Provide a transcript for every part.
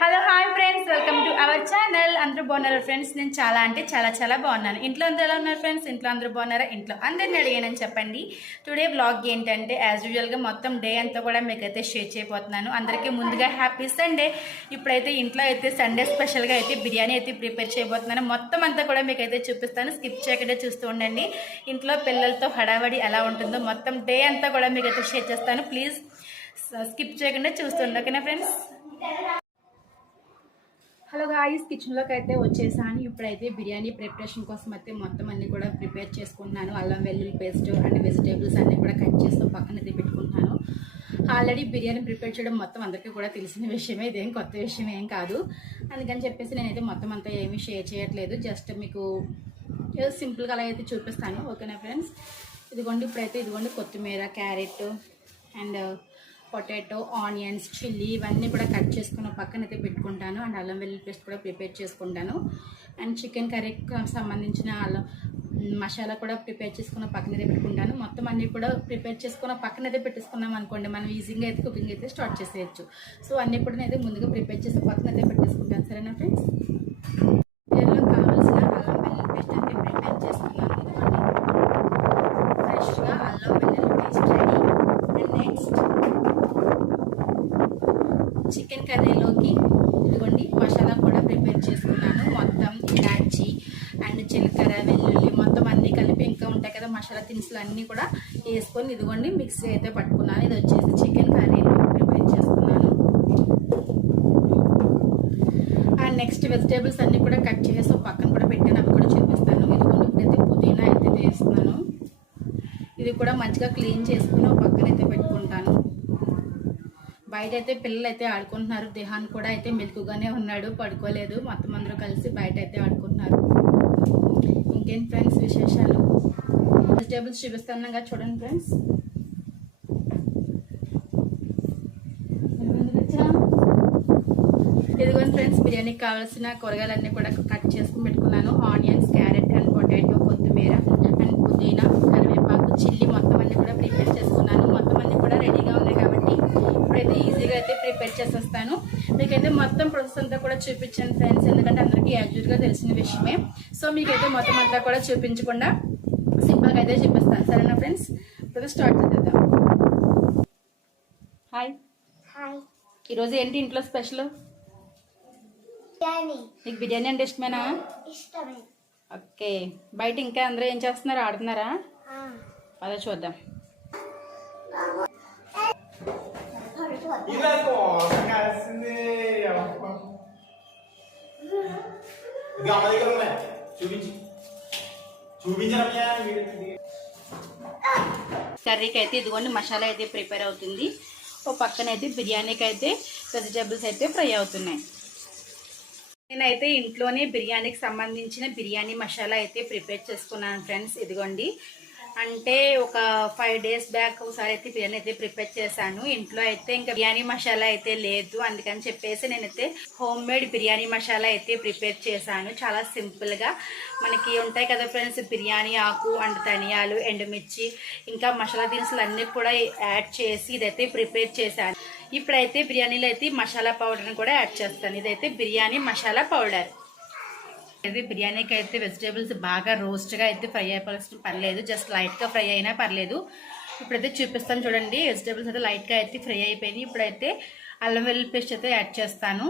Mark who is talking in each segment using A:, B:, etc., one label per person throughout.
A: Hello hi friends welcome to our channel అందరూ బాగున్నారు friends నేను చాలా అంటే చాలా చాలా బాగున్నాను. ఇంట్లో అందరూ ఎలా ఉన్నారు ఫ్రెండ్స్ ఇంట్లో అందరూ బాగున్నారా? ఇంట్లో అందరిని అడిగానని చెప్పండి. టుడే బ్లాగ్ ఏంటంటే యాజ్ యూజువల్గా మొత్తం డే అంతా కూడా మీకైతే షేర్ చేయబోతున్నాను. అందరికీ ముందుగా హ్యాపీ సండే ఇప్పుడైతే ఇంట్లో అయితే సండే స్పెషల్గా అయితే బిర్యానీ అయితే ప్రిపేర్ చేయబోతున్నాను. మొత్తం అంతా కూడా మీకైతే చూపిస్తాను. స్కిప్ చేయకుండా చూస్తూ ఉండండి. ఇంట్లో పిల్లలతో హడావడి ఎలా ఉంటుందో మొత్తం డే అంతా కూడా మీకైతే షేర్ చేస్తాను. ప్లీజ్ స్కిప్ uh, చేయకుండా చూస్తుండే ఓకేనా ఫ్రెండ్స్ హలో గాయస్ కిచెన్లోకి అయితే వచ్చేసాను. ఇప్పుడైతే బిర్యానీ ప్రిపరేషన్ కోసం అయితే మొత్తం అన్ని కూడా ప్రిపేర్ చేసుకుంటున్నాను. అల్లం వెల్లుల్లి పేస్ట్ అండ్ వెజిటేబుల్స్ అన్నీ కూడా కట్ చేస్తూ పక్కన అయితే పెట్టుకుంటున్నాను. ఆల్రెడీ బిర్యానీ ప్రిపేర్ చేయడం మొత్తం అందరికీ కూడా తెలిసిన విషయమే. ఇదేం కొత్త విషయం ఏం కాదు. అందుకని చెప్పేసి నేనైతే మొత్తం అంతా ఏమీ షేర్ చేయట్లేదు. జస్ట్ మీకు ఏదో సింపుల్గా అలా అయితే చూపిస్తాను. ఓకేనా ఫ్రెండ్స్ ఇదిగోండి ఇప్పుడైతే ఇదిగోండి కొత్తిమీర carrot and potato onions chilli ఇవన్నీ కూడా కట్ చేసుకున్న పక్కన అయితే పెట్టుకుంటాను. అండ్ అల్లం వెల్లుల్లి పేస్ట్ కూడా ప్రిపేర్ చేసుకుంటాను. అండ్ చికెన్ కర్రీకి సంబంధించిన అల్లం మసాలా కూడా ప్రిపేర్ చేసుకున్న పక్కన అయితే పెట్టుకుంటాను. మొత్తం అన్నీ కూడా ప్రిపేర్ చేసుకున్న పక్కన అయితే పెట్టేసుకున్నాం అనుకోండి మనం ఈజీగా అయితే కుకింగ్ అయితే స్టార్ట్ చేసేయచ్చు. సో అన్నీ కూడా నేను ముందుగా ప్రిపేర్ చేసి పక్కన అయితే పెట్టేసుకుంటాను. సరేనా ఫ్రెండ్స్ దీనిలో కావాల్సిన అల్లం వెల్లుల్లి పేస్ట్ అయితే ప్రిపేర్ చేసుకున్నాను ఇదిగోండి ఫ్రెష్గా అల్లం వెల్లుల్లి paste ready and next chicken కర్రీలోకి ఇదిగోండి మసాలా కూడా ప్రిపేర్ చేసుకున్నాను మొత్తం ఇలాచి అండ్ జీలకర్ర వెల్లుల్లి మొత్తం అన్నీ కలిపి ఇంకా ఉంటాయి కదా మసాలా దినుసులు అన్నీ కూడా వేసుకొని ఇదిగోండి మిక్సీ అయితే పట్టుకున్నాను. ఇది వచ్చేసి చికెన్ కర్రీలో ప్రిపేర్ చేసుకున్నాను అండ్ నెక్స్ట్ వెజిటేబుల్స్ అన్నీ కూడా కట్ చేసి ఒక పక్కన కూడా పెట్టాను అవి కూడా చూపిస్తాను. ఇదిగోండి ఇప్పుడైతే పుదీనా అయితే వేస్తున్నాను. ఇది కూడా మంచిగా క్లీన్ చేసుకుని పక్కన అయితే పెట్టుకుంటాను. బయట అయితే పిల్లలు అయితే ఆడుకుంటున్నారు. దేహాన్ కూడా అయితే మెలుకుగానే ఉన్నాడు. పడుకోలేదు. మొత్తం అందరూ కలిసి బయట అయితే ఆడుకుంటున్నారు. ఇంకేం ఫ్రెండ్స్ విశేషాలు? వెజిటేబుల్స్ చూపిస్తాను కదా చూడండి ఫ్రెండ్స్. ఇదిగోండి ఫ్రెండ్స్ బిర్యానీకి కావాల్సిన కూరగాయలన్నీ కూడా కట్ చేసుకుని పెట్టుకున్నాను. ఆనియన్స్ క్యారెట్ అండ్ పొటాటో కొత్తిమీర అండ్ పుదీనా కరివేపాకు చిల్లీ మొత్తం అన్ని కూడా ప్రిపేర్ చేసుకున్నాను మొత్తం అన్ని కూడా రెడీగా ఉన్నాయి కాబట్టి ఇప్పుడైతే ఈజీగా అయితే ప్రిపేర్ చేసేస్తాను మీకైతే అంతా కూడా చూపించాను ఫ్రెండ్స్. ఎందుకంటే అందరికీ యాక్చువల్గా తెలిసిన విషయమే. సో మీకైతే మొత్తం అంతా కూడా చూపించకుండా సింపుల్గా అయితే చూపిస్తాను సరేనా ఫ్రెండ్స్? ఇప్పుడు స్టార్ట్ చేద్దాం. హాయ్.
B: హాయ్.
A: ఈరోజు ఏంటి ఇంట్లో స్పెషల్?
B: బిర్యానీ.
A: నీకు బిర్యానీ అంటే ఇష్టమేనా?
B: ఇష్టమే.
A: ఓకే. బయట ఇంకా అందరూ ఏం చేస్తున్నారు? ఆడుతున్నారా?
B: ఆ.
A: అదే చూద్దాం.
C: ఇలా కోసంగాల్సింది అమ్మ దగ్గర ఉన్నాయి. చూపించి. చూపించరమ్మా
A: కర్రీకి అయితే ఇదిగోండి మసాలా అయితే ప్రిపేర్ అవుతుంది. ఓ పక్కన అయితే బిర్యానీకి అయితే వెజిటేబుల్స్ అయితే ఫ్రై అవుతున్నాయి. నేనైతే ఇంట్లోనే బిర్యానీకి సంబంధించిన బిర్యానీ మసాలా అయితే ప్రిపేర్ చేసుకున్నాను ఫ్రెండ్స్. ఇదిగోండి అంటే ఒక ఫైవ్ డేస్ బ్యాక్ ఒకసారి అయితే బిర్యానీ అయితే ప్రిపేర్ చేశాను. ఇంట్లో అయితే ఇంకా బిర్యానీ మసాలా అయితే లేదు. అందుకని చెప్పేసి నేనైతే హోమ్ మేడ్ బిర్యానీ మసాలా అయితే ప్రిపేర్ చేశాను. చాలా సింపుల్గా మనకి ఉంటాయి కదా ఫ్రెండ్స్ బిర్యానీ ఆకు అండ్ ధనియాలు ఎండుమిర్చి ఇంకా మసాలా దినుసులు అన్నీ కూడా యాడ్ చేసి ఇదైతే ప్రిపేర్ చేశాను. ఇప్పుడైతే బిర్యానీలో అయితే మసాలా పౌడర్ని కూడా యాడ్ చేస్తాను. ఇదైతే బిర్యానీ మసాలా పౌడర్ ఇది బిర్యానీకి అయితే వెజిటేబుల్స్ బాగా రోస్ట్గా అయితే ఫ్రై అయిపోవాల్సిన పర్లేదు జస్ట్ లైట్గా ఫ్రై అయినా పర్లేదు. ఇప్పుడైతే చూపిస్తాను చూడండి. వెజిటేబుల్స్ అయితే లైట్గా అయితే ఫ్రై అయిపోయినాయి. ఇప్పుడైతే అల్లం వెల్లుల్లి పేస్ట్ అయితే యాడ్ చేస్తాను.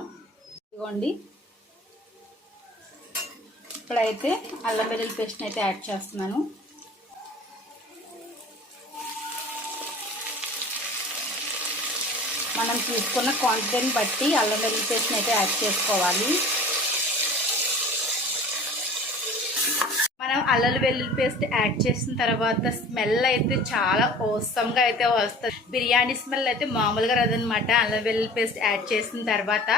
A: ఇదిగోండి. ఇప్పుడైతే అల్లం వెల్లుల్లి పేస్ట్ని అయితే యాడ్ చేస్తున్నాను. మనం తీసుకున్న క్వాంటిటీని బట్టి అల్లం వెల్లుల్లి పేస్ట్ని అయితే యాడ్ చేసుకోవాలి. అల్లలు వెల్లుల్లి పేస్ట్ యాడ్ చేసిన తర్వాత స్మెల్ అయితే చాలా ఓసంగా అయితే వస్తుంది. బిర్యానీ స్మెల్ అయితే మామూలుగా రాదనమాట అల్లం వెల్లుల్లి పేస్ట్ యాడ్ చేసిన తర్వాత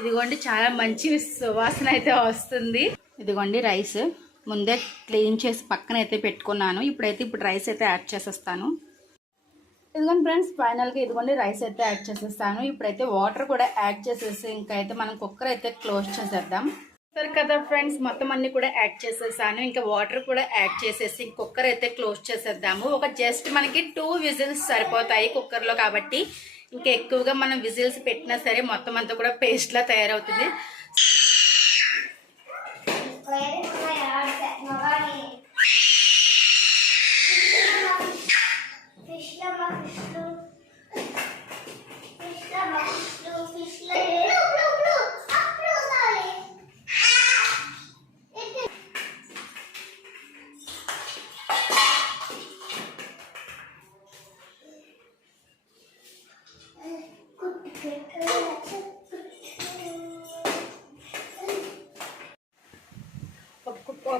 A: ఇదిగోండి చాలా మంచి సువాసన అయితే వస్తుంది. ఇదిగోండి రైస్ ముందే క్లీన్ చేసి పక్కన అయితే పెట్టుకున్నాను. ఇప్పుడైతే ఇప్పుడు రైస్ అయితే యాడ్ చేసేస్తాను. ఇదిగోండి ఫ్రెండ్స్ ఫైనల్గా ఇదిగోండి రైస్ అయితే యాడ్ చేసేస్తాను. ఇప్పుడైతే వాటర్ కూడా యాడ్ చేసేసి ఇంకా అయితే మనం కుక్కర్ అయితే క్లోజ్ చేసేద్దాం. సరే కదా ఫ్రెండ్స్ మొత్తం అన్ని కూడా యాడ్ చేసేసాను. ఇంకా వాటర్ కూడా యాడ్ చేసేసి కుక్కర్ అయితే క్లోజ్ చేసేద్దాము. ఒక జస్ట్ మనకి టూ విజిల్స్ సరిపోతాయి కుక్కర్లో కాబట్టి. ఇంకా ఎక్కువగా మనం విజిల్స్ పెట్టినా సరే మొత్తం అంతా కూడా పేస్ట్లా తయారవుతుంది.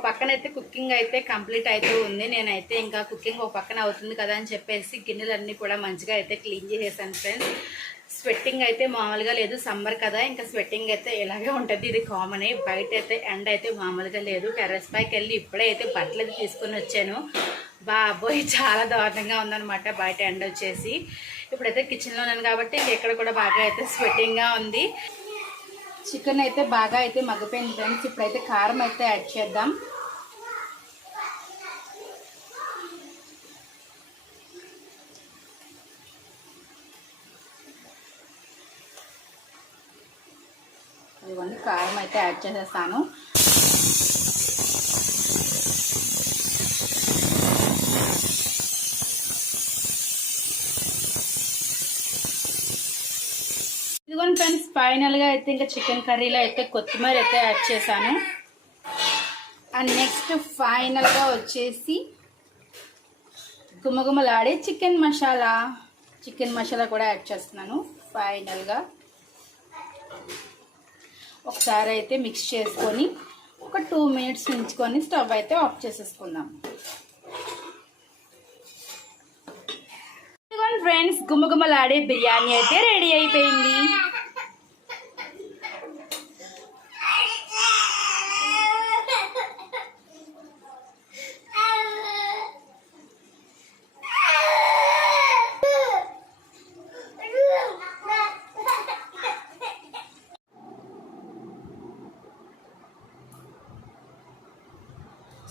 A: పక్కనైతే కుకింగ్ అయితే కంప్లీట్ అయితే ఉంది. నేనైతే ఇంకా కుకింగ్ ఒక పక్కన అవుతుంది కదా అని చెప్పేసి గిన్నెలన్నీ కూడా మంచిగా అయితే క్లీన్ చేసేసాను ఫ్రెండ్స్ స్వెట్టింగ్ అయితే మామూలుగా లేదు సమ్మర్ కదా. ఇంకా స్వెట్టింగ్ అయితే ఇలాగే ఉంటుంది? ఇది కామన్ బయట అయితే ఎండ అయితే మామూలుగా లేదు. టెర్రస్ పైకి వెళ్ళి ఇప్పుడే అయితే బట్టలు అయితే తీసుకొని వచ్చాను. బాబోయ్ చాలా దారుణంగా ఉందనమాట బయట ఎండ వచ్చేసి. ఇప్పుడైతే కిచెన్లో ఉన్నాను కాబట్టి ఇంకెక్కడ కూడా బాగా అయితే స్వెట్టింగ్గా ఉంది. చికెన్ అయితే బాగా అయితే మగ్గిపోయింది ఫ్రెండ్స్ ఇప్పుడైతే కారం అయితే యాడ్ చేద్దాం. ఇవన్నీ కారం అయితే యాడ్ చేసేస్తాను. ఇదిగోండి ఫ్రెండ్స్ ఫైనల్గా అయితే ఇంకా చికెన్ కర్రీలో అయితే కొత్తిమీర అయితే యాడ్ చేశాను. అండ్ నెక్స్ట్ ఫైనల్గా వచ్చేసి గుమగుమలాడే చికెన్ మసాలా. చికెన్ మసాలా కూడా యాడ్ చేస్తున్నాను ఫైనల్గా. ఒకసారి అయితే మిక్స్ చేసుకొని ఒక టూ మినిట్స్ ఉంచుకొని స్టవ్ అయితే ఆఫ్ చేసేసుకుందాం. ఫ్రెండ్స్ గుమగుమలాడే బిర్యానీ అయితే రెడీ అయిపోయింది.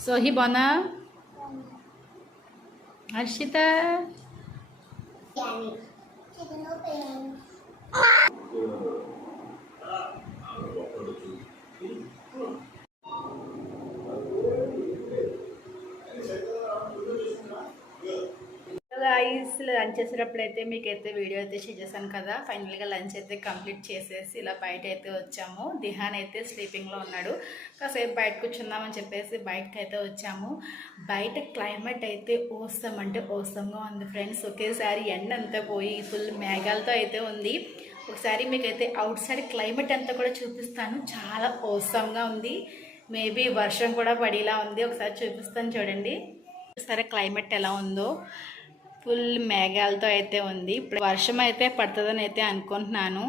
A: সহি বনা হর্ষিতা Yeah. గైస్ లంచ్ చేసేటప్పుడు అయితే మీకైతే వీడియో అయితే షేర్ చేశాను కదా. ఫైనల్గా లంచ్ అయితే కంప్లీట్ చేసేసి ఇలా బయట అయితే వచ్చాము. దిహాన్ అయితే స్లీపింగ్లో ఉన్నాడు. కాసేపు బయట కూర్చుందామని చెప్పేసి బయటకు అయితే వచ్చాము. బయట క్లైమేట్ అయితే ఓసం అంటే ఓసంగా ఉంది ఫ్రెండ్స్ ఒకేసారి ఎండ అంతా పోయి ఫుల్ మేఘాలతో అయితే ఉంది. ఒకసారి మీకైతే అవుట్ సైడ్ క్లైమేట్ అంతా కూడా చూపిస్తాను. చాలా ఓసంగా ఉంది. మేబీ వర్షం కూడా పడేలా ఉంది. ఒకసారి చూపిస్తాను చూడండి. సరే క్లైమేట్ ఎలా ఉందో. ఫుల్ మేఘాలతో అయితే ఉంది. ఇప్పుడు వర్షం అయితే పడుతుందని అయితే అనుకుంటున్నాను.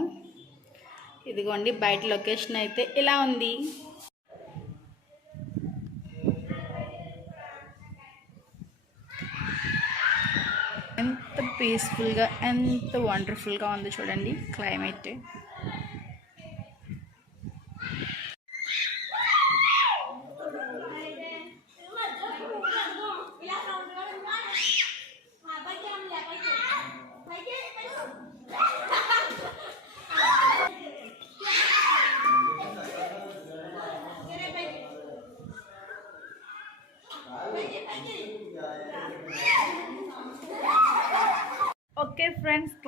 A: ఇదిగోండి బయట లొకేషన్ అయితే ఇలా ఉంది. ఎంత పీస్ఫుల్గా ఎంత వండర్ఫుల్గా ఉంది చూడండి క్లైమేట్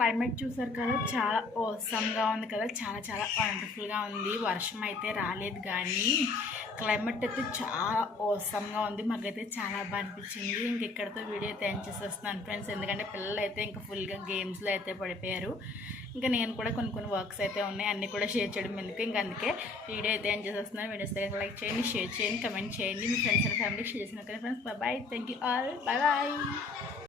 A: క్లైమేట్ చూసారు కదా చాలా ఓసమ్గా ఉంది కదా చాలా చాలా వండర్ఫుల్గా ఉంది. వర్షం అయితే రాలేదు కానీ క్లైమేట్ అయితే చాలా ఓసమ్గా ఉంది. మాకైతే చాలా బాగా అనిపించింది. ఇంక ఇక్కడతో వీడియో అయితే ఎండ్ చేసేస్తున్నాను ఫ్రెండ్స్ ఎందుకంటే పిల్లలు అయితే ఇంకా ఫుల్గా గేమ్స్లో అయితే పడిపోయారు. ఇంకా నేను కూడా కొన్ని కొన్ని వర్క్స్ అయితే ఉన్నాయి. అన్నీ కూడా షేర్ చేయడం ఎందుకు? ఇంకా అందుకే వీడియో అయితే ఎండ్ చేసేస్తున్నాను. వీడియోస్ దగ్గర లైక్ చేయండి షేర్ చేయండి కమెంట్ చేయండి. మీ ఫ్రెండ్స్ అండ్ ఫ్యామిలీ షేర్ చేసిన friends bye thank you all bye bye